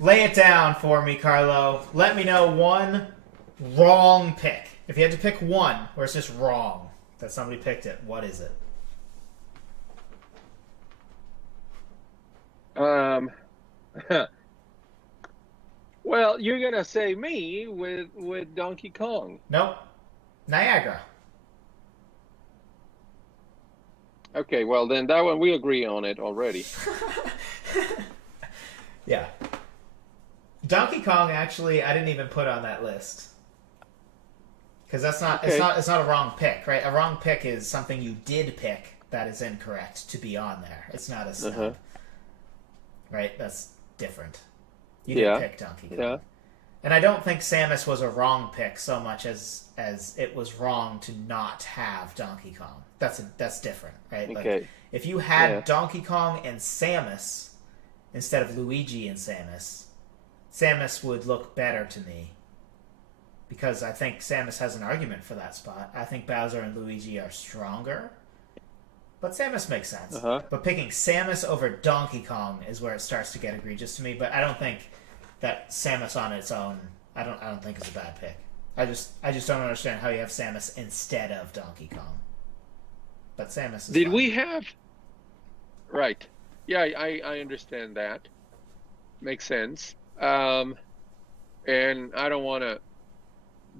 Lay it down for me, Carlo. Let me know one wrong pick. If you had to pick one where it's just wrong that somebody picked it, what is it? Um, well, you're gonna say me with Donkey Kong. Nope. Niagara. Okay, well then that one we agree on it already. Yeah. Donkey Kong actually I didn't even put on that list. Because that's not Okay. it's not a wrong pick, right? A wrong pick is something you did pick that is incorrect to be on there. It's not a Uh-huh. snub. Right? That's different. You didn't Yeah. pick Donkey Kong. Yeah. And I don't think Samus was a wrong pick so much as it was wrong to not have Donkey Kong. That's different, right? Like Okay. if you had Yeah. Donkey Kong and Samus instead of Luigi and Samus, Samus would look better to me because I think Samus has an argument for that spot. I think Bowser and Luigi are stronger, but Samus makes sense. Uh-huh. But picking Samus over Donkey Kong is where it starts to get egregious to me. But I don't think that Samus on its own, I don't think is a bad pick. I just don't understand how you have Samus instead of Donkey Kong. But Samus is Did fine. we have right? Yeah, I understand that. Makes sense. And I don't want to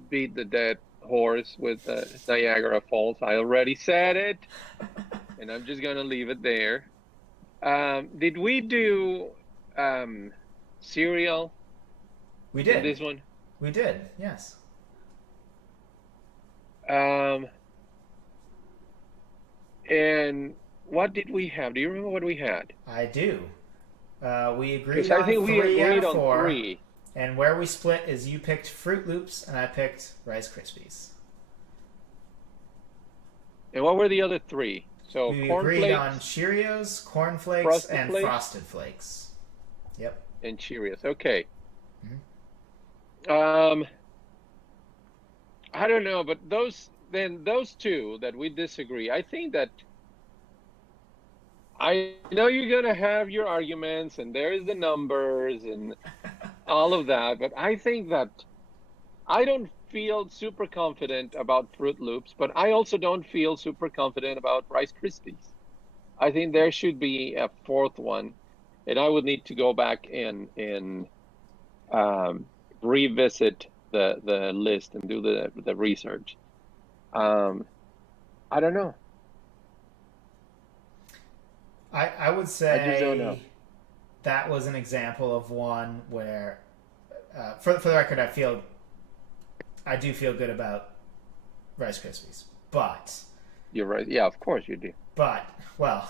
beat the dead horse with Niagara Falls. I already said it, and I'm just gonna leave it there. Did we do cereal We in did. this one? We did. Yes. Um, and what did we have? Do you remember what we had? I do. We Because agreed I on think we three out agreed of on four, three. and where we split is you picked Fruit Loops and I picked Rice Krispies. And what were the other three? So We agreed on cornflakes, Cheerios, Corn Flakes, frosted and flakes, Frosted Flakes. Yep. and Cheerios. Okay. Mhm. Um, I don't know, but those two that we disagree, I think that I know you're gonna have your arguments and there's the numbers and all of that, but I think that I don't feel super confident about Fruit Loops, but I also don't feel super confident about Rice Krispies. I think there should be a fourth one, and I would need to go back and um, revisit the list and do the research. Um, I don't know. I would I just don't know. say that was an example of one where, for the record, I do feel good about Rice Krispies, You're right. Yeah, of course you do. well,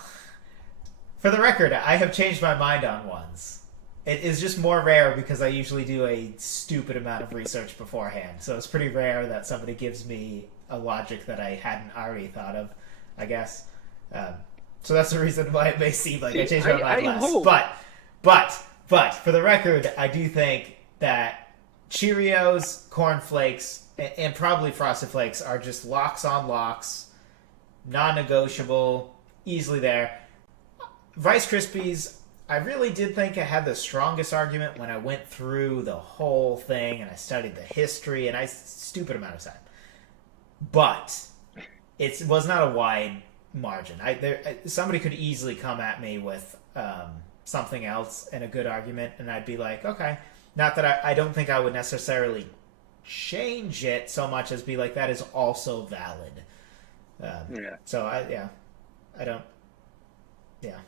for the record, I have changed my mind on ones. It is just more rare because I usually do a stupid amount of research beforehand, so it's pretty rare that somebody gives me a logic that I hadn't already thought of, I guess. Um, so that's the reason why it may seem like I See, changed my mind I less. hope. But for the record, I do think that Cheerios, Corn Flakes, and probably Frosted Flakes are just locks on locks, non-negotiable, easily there. Rice Krispies, I really did think I had the strongest argument when I went through the whole thing and I studied the history and I stupid amount of time. But it was not a wide margin. Somebody could easily come at me with something else and a good argument, and I'd be like, okay. Not that I don't think I would necessarily change it so much as be like that is also valid. Yeah. So I don't yeah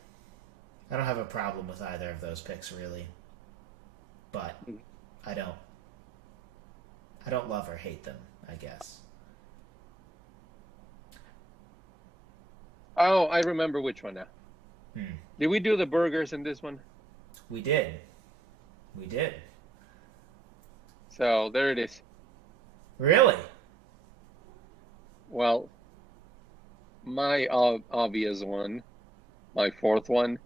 I don't have a problem with either of those picks really, but I don't I don't love or hate them, I guess. Oh, I remember which one now. Hmm. Did we do the burgers in this one? We did. We did. So there it is. Really? Well, my obvious one, my fourth one,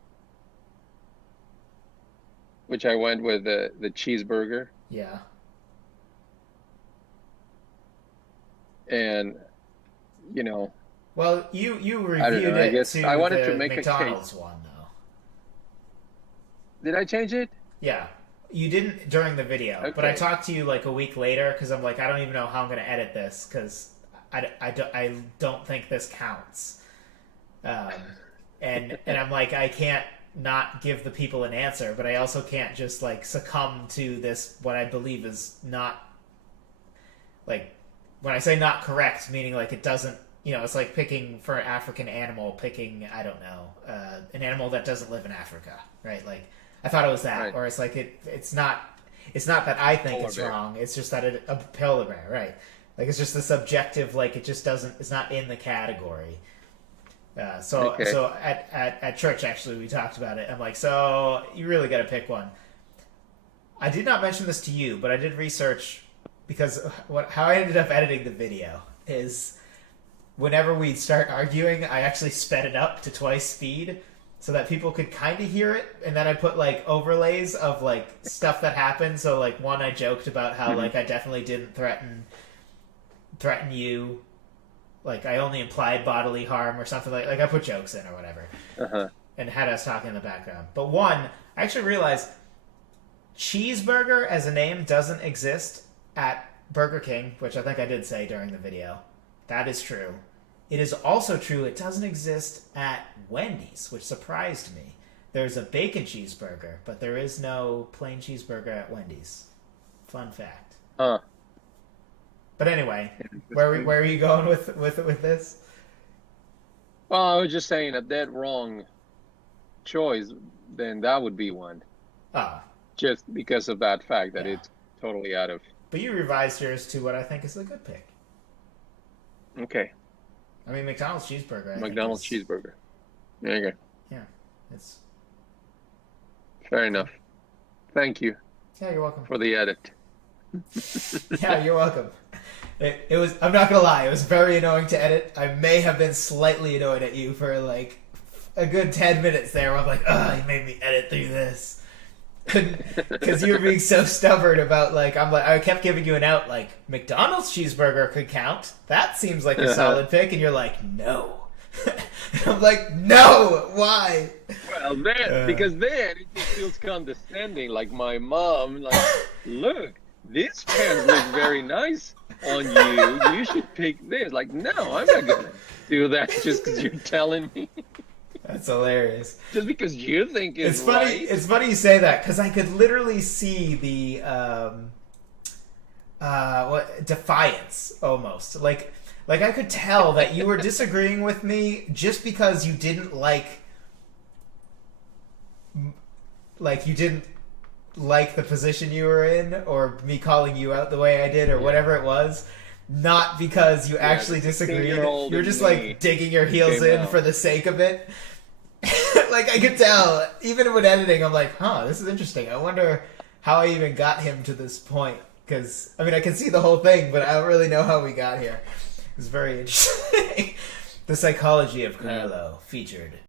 which I went with the cheeseburger, Yeah. and you know, Well, you I don't reviewed know. I it guess to I wanted to the make a McDonald's case. one though. Did I change it? Yeah. You didn't during the video, Okay. but I talked to you like a week later because I'm like, I don't even know how I'm going to edit this because I don't think this counts. And I'm like, I can't not give the people an answer, but I also can't just like succumb to this, what I believe is not, like, when I say not correct, meaning like it doesn't, it's like picking for an African animal, picking, I don't know, an animal that doesn't live in Africa, right? Like, I thought it was that, Right. or it's like it's not that I think Polar it's bear. wrong. It's just that a polar bear, right? Like it's just the subjective, like it just doesn't. It's not in the category. So Okay. so at church actually we talked about it. I'm like, so you really got to pick one. I did not mention this to you, but I did research because how I ended up editing the video is whenever we'd start arguing, I actually sped it up to twice speed so that people could kind of hear it, and then I put like overlays of like stuff that happened. So like one, I joked about how like I definitely didn't threaten you, like I only implied bodily harm or something like I put jokes in or whatever, Uh-huh. and had us talking in the background. But one, I actually realized cheeseburger as a name doesn't exist at Burger King, which I think I did say during the video. That is true. It is also true it doesn't exist at Wendy's, which surprised me. There's a bacon cheeseburger, but there is no plain cheeseburger at Wendy's. Fun fact. Huh. But anyway, where are you going with this? Well, I was just saying a dead wrong choice, then that would be one. Oh, Just because of that fact that Yeah. it's totally out of. but you revised yours to what I think is a good pick. Okay. I mean, McDonald's cheeseburger. I McDonald's think is, cheeseburger. There you go. Yeah, it's Fair enough. Thank you yeah. You're welcome. for the edit. Yeah, you're welcome. It was. I'm not gonna lie. It was very annoying to edit. I may have been slightly annoyed at you for like a good 10 minutes there. Where I'm like, you made me edit through this because you were being so stubborn about like. I kept giving you an out. Like McDonald's cheeseburger could count. That seems like a solid pick, and you're like, no. And I'm like, no. Why? Well, because then it just feels condescending. Like my mom, like, look, this pants look very nice on you. You should pick this. Like, no, I'm not gonna do that just because you're telling me. That's hilarious. Just because you think It's funny. right. It's funny you say that because I could literally see the defiance almost. Like I could tell that you were disagreeing with me just because you didn't like you didn't like the position you were in or me calling you out the way I did or whatever it was. Not because you actually the disagreed. 16-year-old You're in just me like digging your heels came in out. for the sake of it. Like I could tell, even when editing, I'm like, this is interesting. I wonder how I even got him to this point. Because, I mean, I can see the whole thing, but I don't really know how we got here. It's very interesting. The psychology of Carlo featured